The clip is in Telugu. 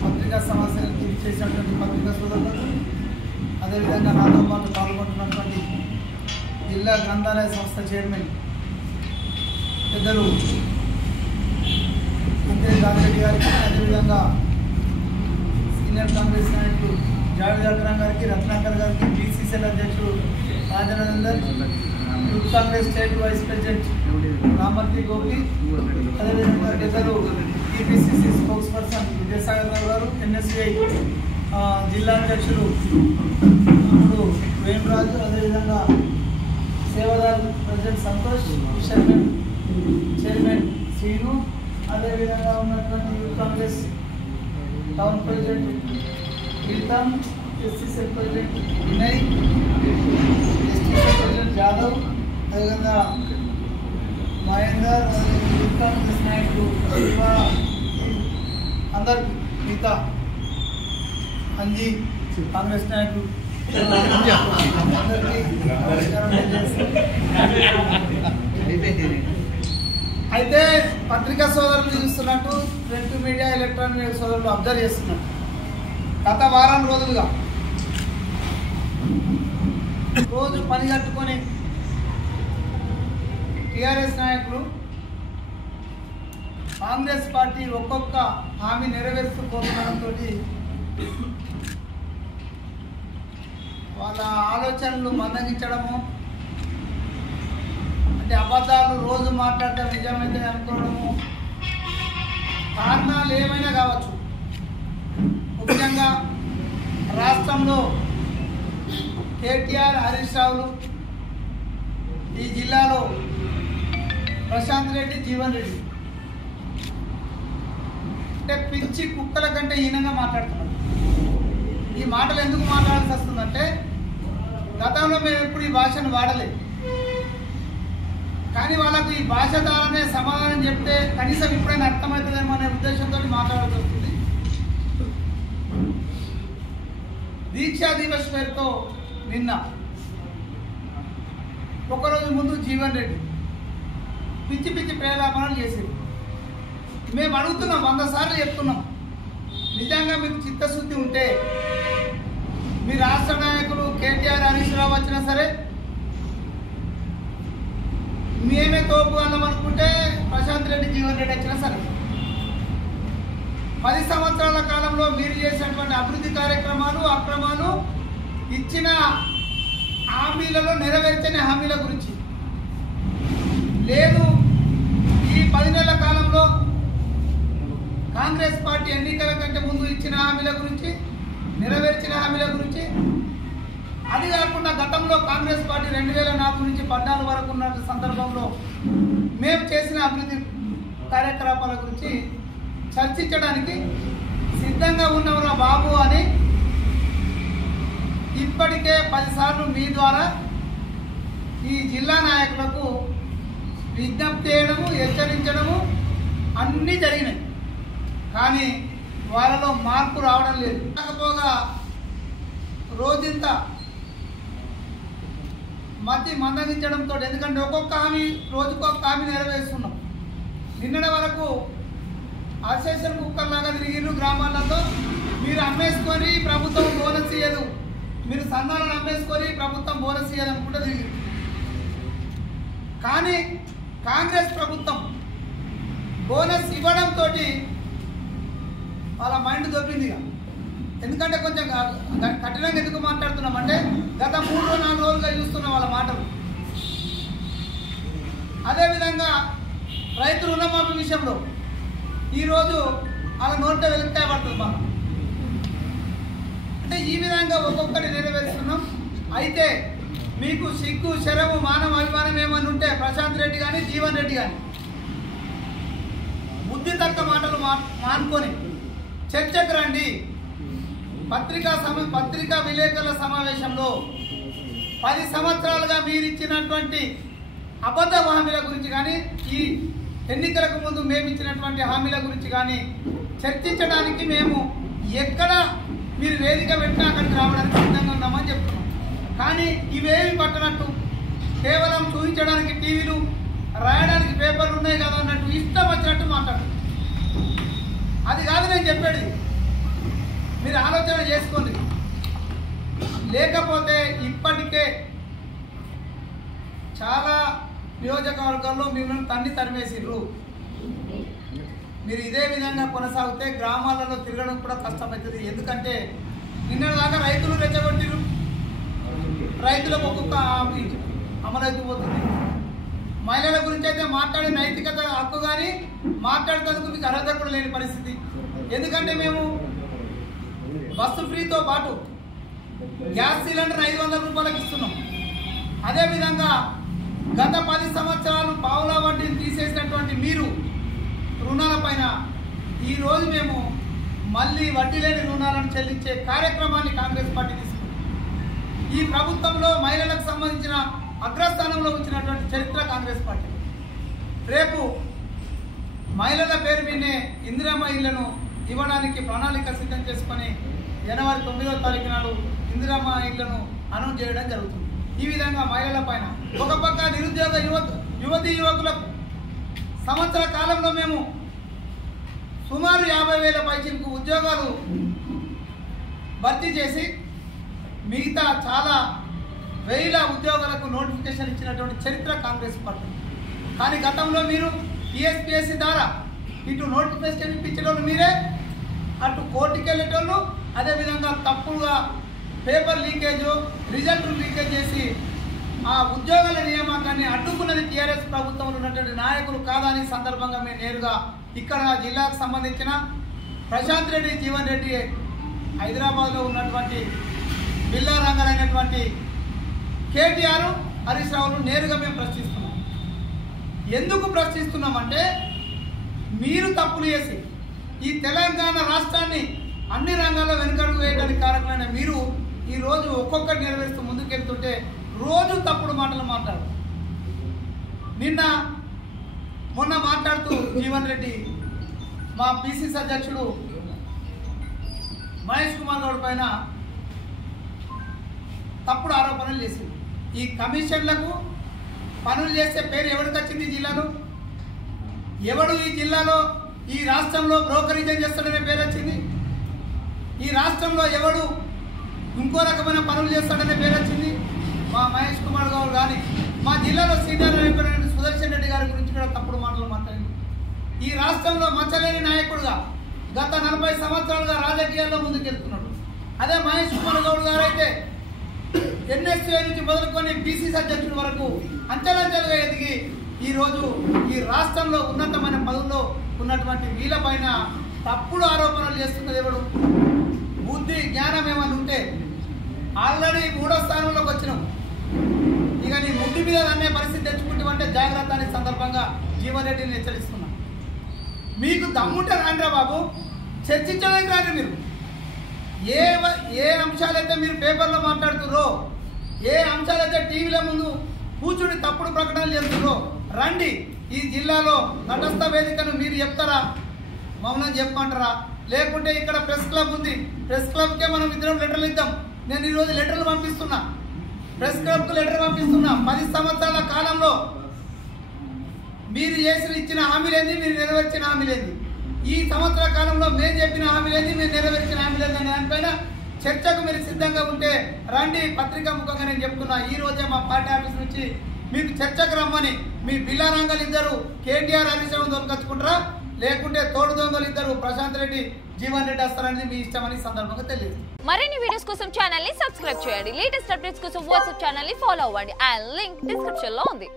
పత్రికా సమావేశానికి ఇచ్చేసినటువంటి పత్రికా సోదరులకు, అదేవిధంగా నాతో పాటు పాల్గొంటున్నటువంటి జిల్లా గ్రంథాలయ సంస్థ చైర్మన్ పెద్దలు అంతే గాంధీ గారికి, అదేవిధంగా సీనియర్ కాంగ్రెస్ నాయకులు జావేద్ అక్రమ్ గారికి, రత్నాకర్ గారికి, బీసీసీఎల్ అధ్యక్షుడు Rajanandan, youth Congress state vice president Ramarthi Gopi, అదేవిధంగా పెద్దలు TPCC spokesperson Vidyasagar Rao గారు, ఎన్ఎస్ఐ జిల్లా అధ్యక్షులు ఇప్పుడు వేమరాజు, అదేవిధంగా సేవాదార్ ప్రెసిడెంట్ సంతోష్, చైర్మన్ శ్రీను, అదేవిధంగా ఉన్నటువంటి youth Congress town president Geetam, SCCL president Vinay, STCL president Yadav, అదేవిధంగా మహేందర్, యూత్ కాంగ్రెస్ నాయకులు అందరికి, మిగతా అంజీ కాంగ్రెస్ నాయకులు అయితే పత్రికా సోదరులు చూస్తున్నట్టు, ప్రింట్ మీడియా, ఎలక్ట్రానిక్ సోదరులు అబ్జర్వ్ చేస్తున్నట్టు, గత వారం రోజులుగా రోజు పని కట్టుకొని టీఆర్ఎస్ నాయకులు కాంగ్రెస్ పార్టీ ఒక్కొక్క హామీ నెరవేరుస్తూ పోతుండడంతో వాళ్ళ ఆలోచనలు మందగించడము, అంటే అబద్ధాలు రోజు మాట్లాడితే నిజమైతే అనుకోవడము, కారణాలు ఏమైనా కావచ్చు. ముఖ్యంగా రాష్ట్రంలో కేటీఆర్, హరీష్ రావులు, ఈ జిల్లాలో ప్రశాంత్ రెడ్డి, జీవన్ రెడ్డి అంటే పిచ్చి కుక్కల కంటే హీనంగా మాట్లాడుతున్నారు. ఈ మాటలు ఎందుకు మాట్లాడాల్సి వస్తుందంటే, గతంలో మేము ఎప్పుడు ఈ భాషను వాడలేదు, కానీ వాళ్ళకు ఈ భాష ద్వారానే సమాధానం చెప్తే కనీసం ఇప్పుడైనా అర్థమవుతుందేమో అనే ఉద్దేశంతో మాట్లాడాల్సి వస్తుంది. దీక్షా దివస్ పేరుతో నిన్న ఒకరోజు ముందు జీవన్ రెడ్డి పిచ్చి పిచ్చి ప్రేలాపనలు చేసేది. మేము అడుగుతున్నాం, 100 సార్లు చెప్తున్నాం, నిజంగా మీకు చిత్తశుద్ధి ఉంటే మీ రాష్ట్ర నాయకులు కేటీఆర్, హరీష్ రావు వచ్చినా సరే, మేమే తోపు అన్నాం అనుకుంటే ప్రశాంత్ రెడ్డి, జీవన్ రెడ్డి వచ్చినా సరే, 10 సంవత్సరాల కాలంలో మీరు చేసినటువంటి అభివృద్ధి కార్యక్రమాలు, అక్రమాలు, ఇచ్చిన హామీలలో నెరవేర్చని హామీల గురించి లేదు, ఈ 10 నెలల కాలంలో కాంగ్రెస్ పార్టీ ఎన్నికల కంటే ముందు ఇచ్చిన హామీల గురించి, నెరవేర్చిన హామీల గురించి, అది కాకుండా గతంలో కాంగ్రెస్ పార్టీ 2004 నుంచి 14 వరకు ఉన్న సందర్భంలో మేము చేసిన అభివృద్ధి కార్యకలాపాల గురించి చర్చించడానికి సిద్ధంగా ఉన్నవరా బాబు అని ఇప్పటికే 10 సార్లు మీ ద్వారా ఈ జిల్లా నాయకులకు విజ్ఞప్తి చేయడము, హెచ్చరించడము అన్నీ జరిగినాయి. కానీ వాళ్ళలో మార్పు రావడం లేదు. కాకపోగా రోజంత మధ్య మందగించడంతో, ఎందుకంటే ఒక్కొక్క హామీ రోజుకొక హామీ నెరవేరుస్తున్నాం. నిన్నటి వరకు అసెషన్ కుక్కర్లాగా తిరిగిరు గ్రామాలలో, మీరు అమ్మేసుకొని ప్రభుత్వం బోనస్ ఇయ్యదు, మీరు సంఘాలను అమ్మేసుకొని ప్రభుత్వం బోనస్ ఇయ్యదు అనుకుంటే తిరిగిరు. కానీ కాంగ్రెస్ ప్రభుత్వం బోనస్ ఇవ్వడంతో వాళ్ళ మైండ్ దొబ్బింది. ఎందుకంటే కొంచెం కఠినంగా ఎందుకు మాట్లాడుతున్నామంటే, గత 3-4 రోజులుగా చూస్తున్నాం వాళ్ళ మాటలు. అదేవిధంగా రైతు రుణమాఫీ విషయంలో ఈరోజు వాళ్ళ నోట్లో వెలుగుతాయి పడుతుంది మనం. అంటే ఈ విధంగా ఒక్కొక్కటి నెరవేరుస్తున్నాం. అయితే మీకు సిగ్గు, శరము, మానవ అభిమానం ఏమని ఉంటే ప్రశాంత్ రెడ్డి కానీ, జీవన్ రెడ్డి కానీ బుద్ధి తక్క మాటలు మానుకొని చర్చకు రండి. పత్రికా విలేకరుల సమావేశంలో 10 సంవత్సరాలుగా మీరు ఇచ్చినటువంటి అబద్ధ హామీల గురించి కానీ, ఈ ఎన్నికలకు ముందు మేము ఇచ్చినటువంటి హామీల గురించి కానీ చర్చించడానికి మేము ఎక్కడ మీరు వేదిక పెట్టినా అక్కడికి రావడానికి సిద్ధంగా ఉన్నామని చెప్తున్నాం. కానీ ఇవేమి పట్టనట్టు కేవలం చూపించడానికి టీవీలు, రాయడానికి పేపర్లు ఉన్నాయి కదా అన్నట్టు ఇష్టం వచ్చినట్టు మాట్లాడు. అది కాదు నేను చెప్పేది. మీరు ఆలోచన చేసుకోండి. లేకపోతే ఇప్పటికే చాలా నియోజకవర్గాల్లో మిమ్మల్ని తరిమేసిర్రు. మీరు ఇదే విధంగా కొనసాగితే గ్రామాలలో తిరగడం కూడా కష్టమవుతుంది. ఎందుకంటే నిన్నటిదాకా రైతులు రెచ్చగొట్టిరు, రైతులకు ఒక్కొక్క అమలైపోతుంది. మహిళల గురించి అయితే మాట్లాడే నైతికత హక్కు కానీ మాట్లాడేందుకు మీకు అర్హత కూడా లేని పరిస్థితి. ఎందుకంటే మేము బస్సు ఫ్రీతో పాటు గ్యాస్ సిలిండర్ 500 రూపాయలకు ఇస్తున్నాం. అదేవిధంగా గత 10 సంవత్సరాలు పావులా వడ్డీని తీసేసినటువంటి మీరు రుణాలపైన ఈరోజు మేము మళ్ళీ వడ్డీ లేని రుణాలను చెల్లించే కార్యక్రమాన్ని కాంగ్రెస్ పార్టీ తీసుకుంది. ఈ ప్రభుత్వంలో మహిళలకు సంబంధించిన అగ్రస్థానంలో ఉంచినటువంటి చరిత్ర కాంగ్రెస్ పార్టీ. రేపు మహిళల పేరు మీదనే ఇందిరమ్మ ఇళ్లను ఇవ్వడానికి ప్రణాళిక సిద్ధం చేసుకొని జనవరి 9వ తారీఖు నాడు ఇందిరమ్మ ఇళ్లను అనౌన్స్ చేయడం జరుగుతుంది. ఈ విధంగా మహిళల పైన ఒక పక్క నిరుద్యోగ యువతీ యువకులకు సంవత్సర కాలంలో మేము సుమారు 50,000 పైచిలకు ఉద్యోగాలు భర్తీ చేసి మిగతా చాలా వేల ఉద్యోగాలకు నోటిఫికేషన్ ఇచ్చినటువంటి చరిత్ర కాంగ్రెస్ పార్టీ. కానీ గతంలో మీరు టీఎస్పీఎస్సీ ద్వారా ఇటు నోటిఫికేషన్ ఇప్పించేటోళ్ళు మీరే, అటు కోర్టుకి వెళ్ళేటోళ్ళు, అదేవిధంగా తప్పుగా పేపర్ లీకేజ్ రిజల్ట్ లీకేజ్ చేసి ఆ ఉద్యోగాల నియామకాన్ని అడ్డుకున్నది టీఆర్ఎస్ ప్రభుత్వంలో ఉన్నటువంటి నాయకులు కాదని సందర్భంగా మేము నేరుగా ఇక్కడ జిల్లాకు సంబంధించిన ప్రశాంత్ రెడ్డి, జీవన్ రెడ్డి, హైదరాబాద్లో ఉన్నటువంటి బిల్లా రంగాలైనటువంటి కేటీఆర్, హరీష్ రావును నేరుగా మేము ప్రశ్నిస్తున్నాం. ఎందుకు ప్రశ్నిస్తున్నామంటే మీరు తప్పులు చేసి ఈ తెలంగాణ రాష్ట్రాన్ని అన్ని రంగాల్లో వెనుకడుగు వేయడానికి కారకమైన మీరు ఈరోజు ఒక్కొక్కటి నెరవేరుస్తూ ముందుకెళ్తుంటే రోజు తప్పుడు మాటలు మాట్లాడు. మొన్న మాట్లాడుతూ జీవన్ రెడ్డి మా పిసిసి అధ్యక్షుడు మహేష్ కుమార్ గౌడ్ పైన తప్పుడు ఆరోపణలు చేసింది. ఈ కమిషన్లకు పనులు చేసే పేరు ఎవరికి వచ్చింది? జిల్లాలో ఎవడు ఈ జిల్లాలో ఈ రాష్ట్రంలో బ్రోకరేజం చేస్తాడనే పేరు వచ్చింది? ఈ రాష్ట్రంలో ఎవడు ఇంకో రకమైన పనులు చేస్తాడనే పేరు వచ్చింది? మా మహేష్ కుమార్ గౌడ్ కానీ మా జిల్లాలో సీనియర్ నాయకుడు సుదర్శన్ రెడ్డి గారి గురించి కూడా తప్పుడు మాటలు మాట్లాడింది. ఈ రాష్ట్రంలో మచ్చలేని నాయకుడుగా గత 40 సంవత్సరాలుగా రాజకీయాల్లో ముందుకెళ్తున్నాడు. అదే మహేష్ కుమార్ గౌడ్ గారు అయితే ఎన్ఎస్ఏ నుంచి మొదలుకొని పిసిసి అధ్యక్షుడి వరకు అంచెలంచెలుగా ఎదిగి ఈరోజు ఈ రాష్ట్రంలో ఉన్నతమైన పదవుల్లో ఉన్నటువంటి వీళ్ళపైన తప్పుడు ఆరోపణలు చేస్తున్నది ఎవడు? బుద్ధి జ్ఞానం ఏమైనా ఉంటే ఆల్రెడీ 3వ స్థానంలోకి వచ్చినాం. ఇక నీ ముద్దు మీద అనే పరిస్థితి తెచ్చుకుంటామంటే జాగ్రత్త అనే సందర్భంగా జీవన్ రెడ్డిని హెచ్చరిస్తున్నా. మీకు దమ్ముంటే రాండ్రా బాబు, చర్చించడానికి రాండి. మీరు ఏ అంశాలైతే మీరు పేపర్లో మాట్లాడుతుర్రో, ఏ అంశాలైతే టీవీల ముందు కూర్చుని తప్పుడు ప్రకటనలు చేస్తుర్రో రండి. ఈ జిల్లాలో తటస్థ వేదికను మీరు చెప్తారా? మమ్మల్ని చెప్పమంటారా? లేకుంటే ఇక్కడ ప్రెస్ క్లబ్ ఉంది, ప్రెస్ క్లబ్కే మనం ఇద్దరం లెటర్లు ఇద్దాం. నేను ఈరోజు లెటర్లు పంపిస్తున్నా, ప్రెస్ క్లబ్కు లెటర్ పంపిస్తున్నా. 10 సంవత్సరాల కాలంలో మీరు ఇచ్చిన హామీలేంది, మీరు నెరవేర్చిన హామీలేంది? ఈ సంవత్సర కాలంలో మేము చెప్పిన హామీలేంది, మీరు నెరవేర్చిన హామీలేంది అనే దానిపైన చర్చకు మీరు సిద్ధంగా ఉంటే రండి. పత్రికా ముఖంగా నేను చెప్తున్నా, ఈ రోజే మా పార్టీ ఆఫీస్ నుంచి మీకు చర్చకు రమ్మని. మీ బిల్లా రంగాలు ఇద్దరు కేటీఆర్, హరీష్ రావు దొరకచ్చుకుంటారా? లేకుంటే తోడు దొంగలు ఇద్దరు ప్రశాంత్ రెడ్డి, జీవన్ రెడ్డి వస్తారనేది మీ ఇష్టమని సందర్భంగా తెలియదు. మరిన్ని వీడియోస్ కోసం ఛానల్ ని సబ్స్క్రైబ్ చేయండి. లేటెస్ట్ అప్డేట్స్ కోసం వాట్సాప్ ఛానల్ ని ఫాలో అవ్వండి. ఆ లింక్ డిస్క్రిప్షన్ లో ఉంది.